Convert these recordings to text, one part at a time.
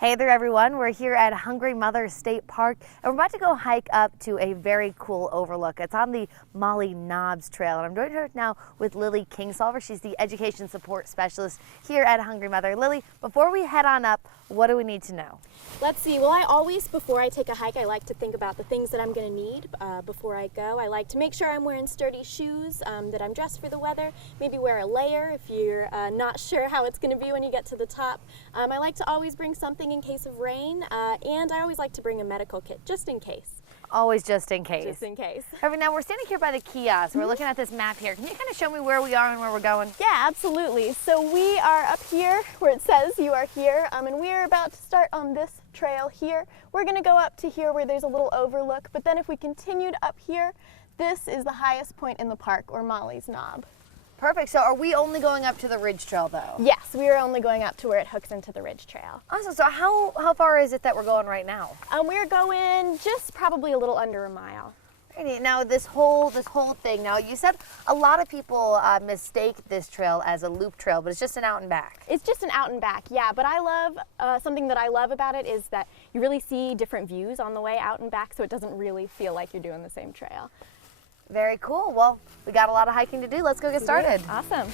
Hey there everyone, we're here at Hungry Mother State Park and we're about to go hike up to a very cool overlook. It's on the Molly Knobs Trail and I'm joined here now with Lily Kingsolver. She's the Education Support Specialist here at Hungry Mother. Lily, before we head on up, what do we need to know? Let's see, well I always, before I take a hike, I like to think about the things that I'm going to need before I go. I like to make sure I'm wearing sturdy shoes, that I'm dressed for the weather, maybe wear a layer if you're not sure how it's going to be when you get to the top. I like to always bring something in case of rain, and I always like to bring a medical kit, just in case. Always just in case. Just in case. Perfect. Now we're standing here by the kiosk. We're looking at this map here. Can you kind of show me where we are and where we're going? Yeah, absolutely. So we are up here where it says you are here, and we're about to start on this trail here. We're going to go up to here where there's a little overlook, but then if we continued up here, this is the highest point in the park, or Molly's Knob. Perfect. So are we only going up to the Ridge Trail though? Yes, we are only going up to where it hooks into the Ridge Trail. Awesome. So how far is it that we're going right now? We're going just probably a little under a mile. Now this whole thing, now you said a lot of people mistake this trail as a loop trail, but it's just an out and back. It's just an out and back, yeah, but I love, something that I love about it is that you really see different views on the way out and back, so it doesn't really feel like you're doing the same trail. Very cool. Well, we got a lot of hiking to do. Let's go get started. Awesome.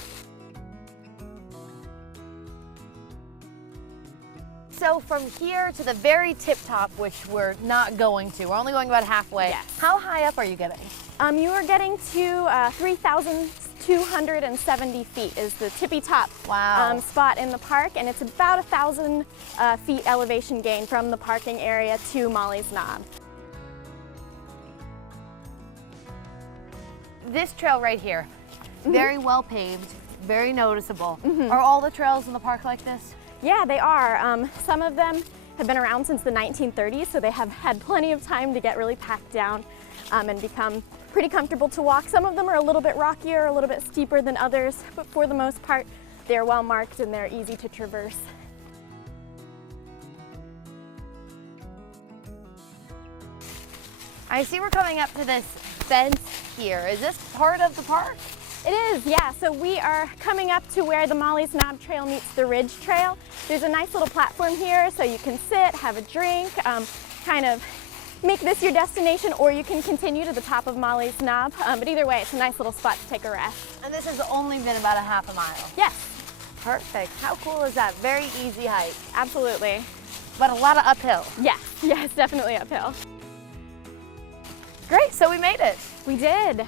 So from here to the very tip top, which we're not going to, we're only going about halfway. Yes. How high up are you getting? You are getting to 3,270 feet is the tippy top spot in the park, and it's about 1,000 feet elevation gain from the parking area to Molly's Knob. This trail right here, very well paved, very noticeable. Are all the trails in the park like this? Yeah, they are. Some of them have been around since the 1930s, so they have had plenty of time to get really packed down and become pretty comfortable to walk. Some of them are a little bit rockier, a little bit steeper than others, but for the most part, they're well marked and they're easy to traverse. I see we're coming up to this fence here. Is this part of the park? It is, yeah. So we are coming up to where the Molly's Knob Trail meets the Ridge Trail. There's a nice little platform here so you can sit, have a drink, kind of make this your destination, or you can continue to the top of Molly's Knob. But either way, it's a nice little spot to take a rest. And this has only been about a half a mile? Yes. Perfect. How cool is that? Very easy hike. Absolutely. But a lot of uphill. Yes, yes, definitely uphill. Great, so we made it. We did.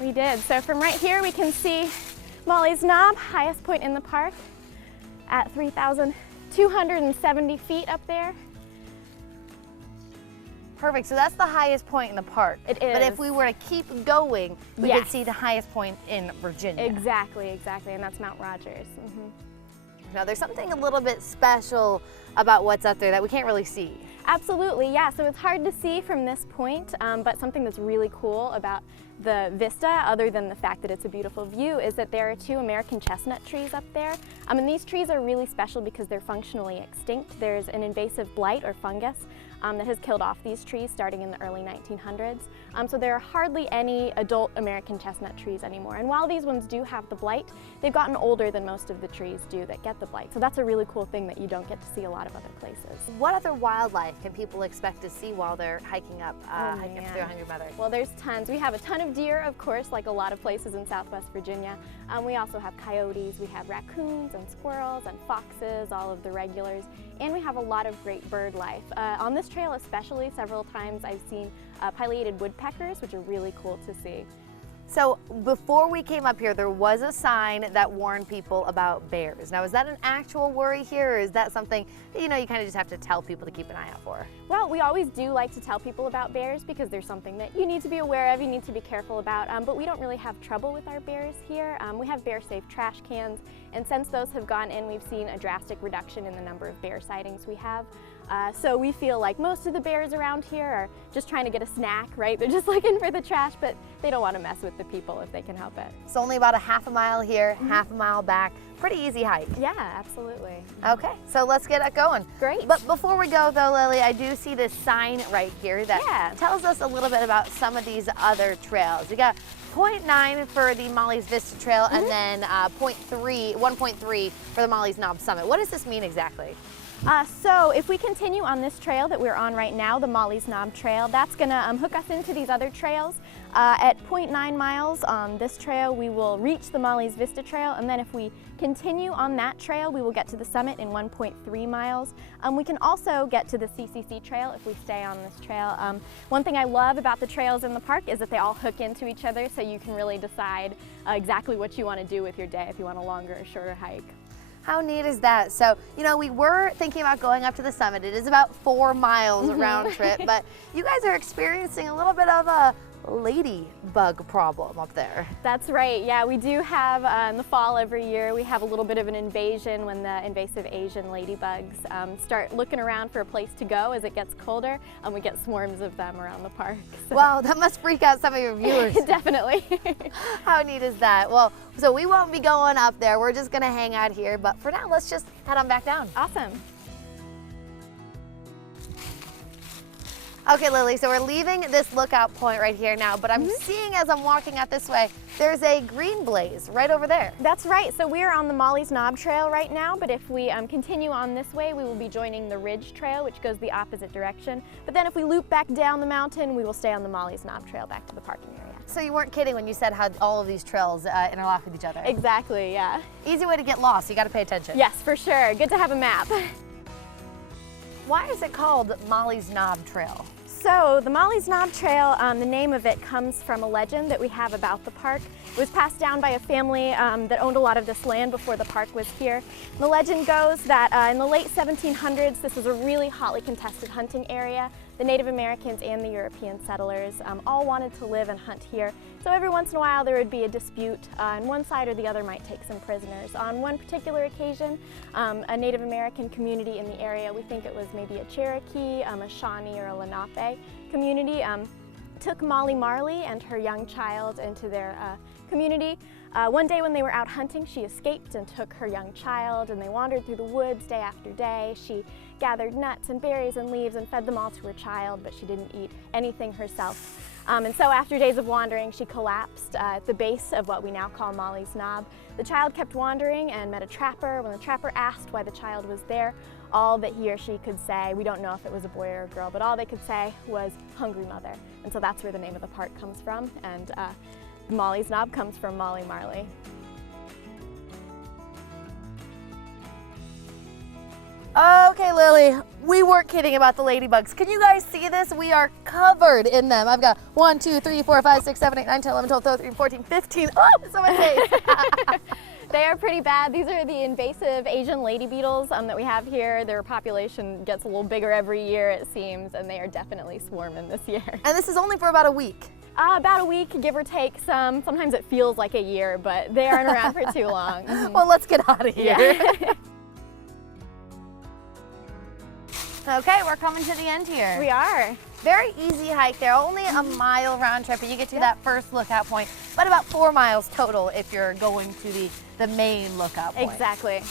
We did. So from right here we can see Molly's Knob, highest point in the park at 3,270 feet up there. Perfect, so that's the highest point in the park. It is. But if we were to keep going, we Yes. could see the highest point in Virginia. Exactly, exactly, and that's Mount Rogers. Now there's something a little bit special about what's up there that we can't really see. Absolutely, yeah, so it's hard to see from this point, but something that's really cool about the vista, other than the fact that it's a beautiful view, is that there are 2 American chestnut trees up there. And these trees are really special because they're functionally extinct. There's an invasive blight or fungus that has killed off these trees starting in the early 1900s. So there are hardly any adult American chestnut trees anymore. And while these ones do have the blight, they've gotten older than most of the trees do that get the blight. So that's a really cool thing that you don't get to see a lot of other places. What other wildlife can people expect to see while they're hiking up, hiking up through Hungry Mother? Well, there's tons. We have a ton of deer, of course, like a lot of places in Southwest Virginia. We also have coyotes, we have raccoons and squirrels and foxes, all of the regulars, and we have a lot of great bird life. On this trail especially, several times I've seen pileated woodpeckers, which are really cool to see. So before we came up here, there was a sign that warned people about bears. Now, is that an actual worry here, or is that something that, you kind of just have to tell people to keep an eye out for? Well, we always do like to tell people about bears because there's something that you need to be aware of, you need to be careful about, but we don't really have trouble with our bears here. We have bear-safe trash cans, and since those have gone in, we've seen a drastic reduction in the number of bear sightings we have. So we feel like most of the bears around here are just trying to get a snack, right? They're just looking for the trash, but they don't want to mess with the people if they can help it. It's only about a half a mile here, half a mile back. Pretty easy hike. Yeah, absolutely. Okay, so let's get it going. Great. But before we go though, Lily, I do see this sign right here that tells us a little bit about some of these other trails. We got 0.9 for the Molly's Vista Trail and then 1.3 for the Molly's Knob Summit. What does this mean exactly? So if we continue on this trail that we're on right now, the Molly's Knob Trail, that's going to hook us into these other trails. At 0.9 miles on this trail, we will reach the Molly's Vista Trail, and then if we continue on that trail, we will get to the summit in 1.3 miles. We can also get to the CCC Trail if we stay on this trail. One thing I love about the trails in the park is that they all hook into each other, so you can really decide exactly what you want to do with your day, if you want a longer or shorter hike. How neat is that? So, you know, we were thinking about going up to the summit. It is about 4 miles round trip, but you guys are experiencing a little bit of a ladybug problem up there. That's right. Yeah, we do have in the fall every year we have a little bit of an invasion when the invasive Asian ladybugs start looking around for a place to go as it gets colder, and we get swarms of them around the park. So. Wow, that must freak out some of your viewers. Definitely. How neat is that? Well, so we won't be going up there. We're just going to hang out here, but for now, let's just head on back down. Awesome. Okay, Lily, so we're leaving this lookout point right here now, but I'm seeing as I'm walking out this way, there's a green blaze right over there. That's right. So we are on the Molly's Knob Trail right now, but if we continue on this way, we will be joining the Ridge Trail, which goes the opposite direction. But then if we loop back down the mountain, we will stay on the Molly's Knob Trail back to the parking area. So you weren't kidding when you said how all of these trails interlock with each other. Exactly, yeah. Easy way to get lost, you got to pay attention. Yes, for sure. Good to have a map. Why is it called Molly's Knob Trail? So the Molly's Knob Trail, the name of it comes from a legend that we have about the park. It was passed down by a family that owned a lot of this land before the park was here. The legend goes that in the late 1700s, this was a really hotly contested hunting area. The Native Americans and the European settlers all wanted to live and hunt here. So every once in a while there would be a dispute, and one side or the other might take some prisoners. On one particular occasion, a Native American community in the area, we think it was maybe a Cherokee, a Shawnee, or a Lenape community, took Molly Marley and her young child into their community. One day when they were out hunting, she escaped and took her young child, and they wandered through the woods day after day. She gathered nuts and berries and leaves and fed them all to her child, but she didn't eat anything herself. And so after days of wandering, she collapsed at the base of what we now call Molly's Knob. The child kept wandering and met a trapper. When the trapper asked why the child was there, all that he or she could say, we don't know if it was a boy or a girl, but all they could say was hungry mother. And so that's where the name of the park comes from, and Molly's Knob comes from Molly Marley. Okay, Lily, we weren't kidding about the ladybugs. Can you guys see this? We are covered in them. I've got 1, 2, 3, 4, 5, 6, 7, 8, 9, 10, 11, 12, 13, 14, 15. Oh, so much hate. They are pretty bad. These are the invasive Asian lady beetles that we have here. Their population gets a little bigger every year, it seems, and they are definitely swarming this year. And this is only for about a week. About a week, give or take some. Sometimes it feels like a year, but they aren't around for too long. Well, let's get out of here. Yeah. Okay, we're coming to the end here. We are. Very easy hike there, only a mile round trip, and you get to that first lookout point, but about 4 miles total if you're going to the main lookout point. Exactly.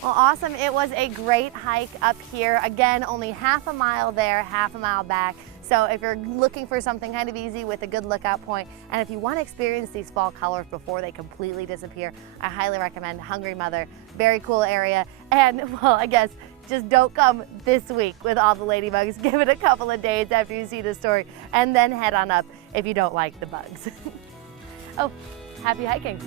Well, awesome. It was a great hike up here. Again, only half a mile there, half a mile back. So if you're looking for something kind of easy with a good lookout point, and if you want to experience these fall colors before they completely disappear, I highly recommend Hungry Mother. Very cool area. And, well, I guess just don't come this week with all the ladybugs. Give it a couple of days after you see the story, and then head on up if you don't like the bugs. Oh, happy hiking.